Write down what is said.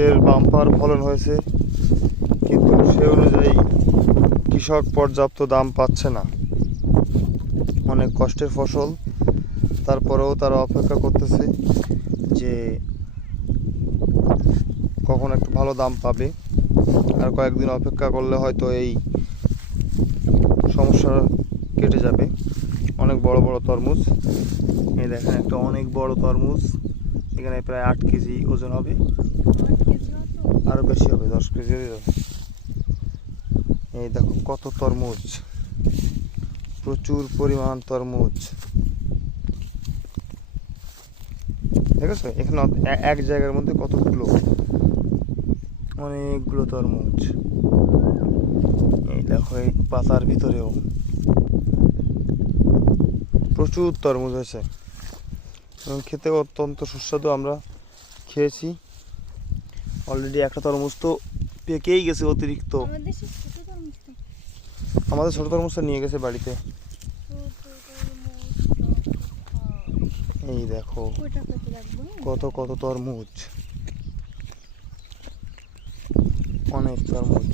তরমুজের বাম্পার ফলন হয়েছে, কিন্তু সে অনুযায়ী কৃষক পর্যাপ্ত দাম পাচ্ছে না। অনেক কষ্টের ফসল, তারপরেও তারা অপেক্ষা করতেছে যে কখন একটু ভালো দাম পাবে। আর কয়েকদিন অপেক্ষা করলে হয়তো এই সমস্যা কেটে যাবে। অনেক বড় বড় তরমুজ, এই দেখেন একটা অনেক বড় তরমুজ, এখানে প্রায় 8 কেজি ওজন হবে, আরও বেশি হবে, 10 কেজি হবে। এই দেখো কত তরমুজ, প্রচুর পরিমাণ তরমুজ। দেখেছো এখানে এক জায়গার মধ্যে কতগুলো, অনেকগুলো তরমুজ। এই দেখো এই পাতার ভিতরেও প্রচুর তরমুজ হয়েছে এবং খেতে অত্যন্ত সুস্বাদু। আমরা খেয়েছি অলরেডি, একটা তরমুজ তো পেকেই গেছে অতিরিক্ত। আমাদের ছোট তরমুজটা নিয়ে গেছে বাড়িতে। এই দেখো কত কত তরমুজ, অনেক তরমুজ।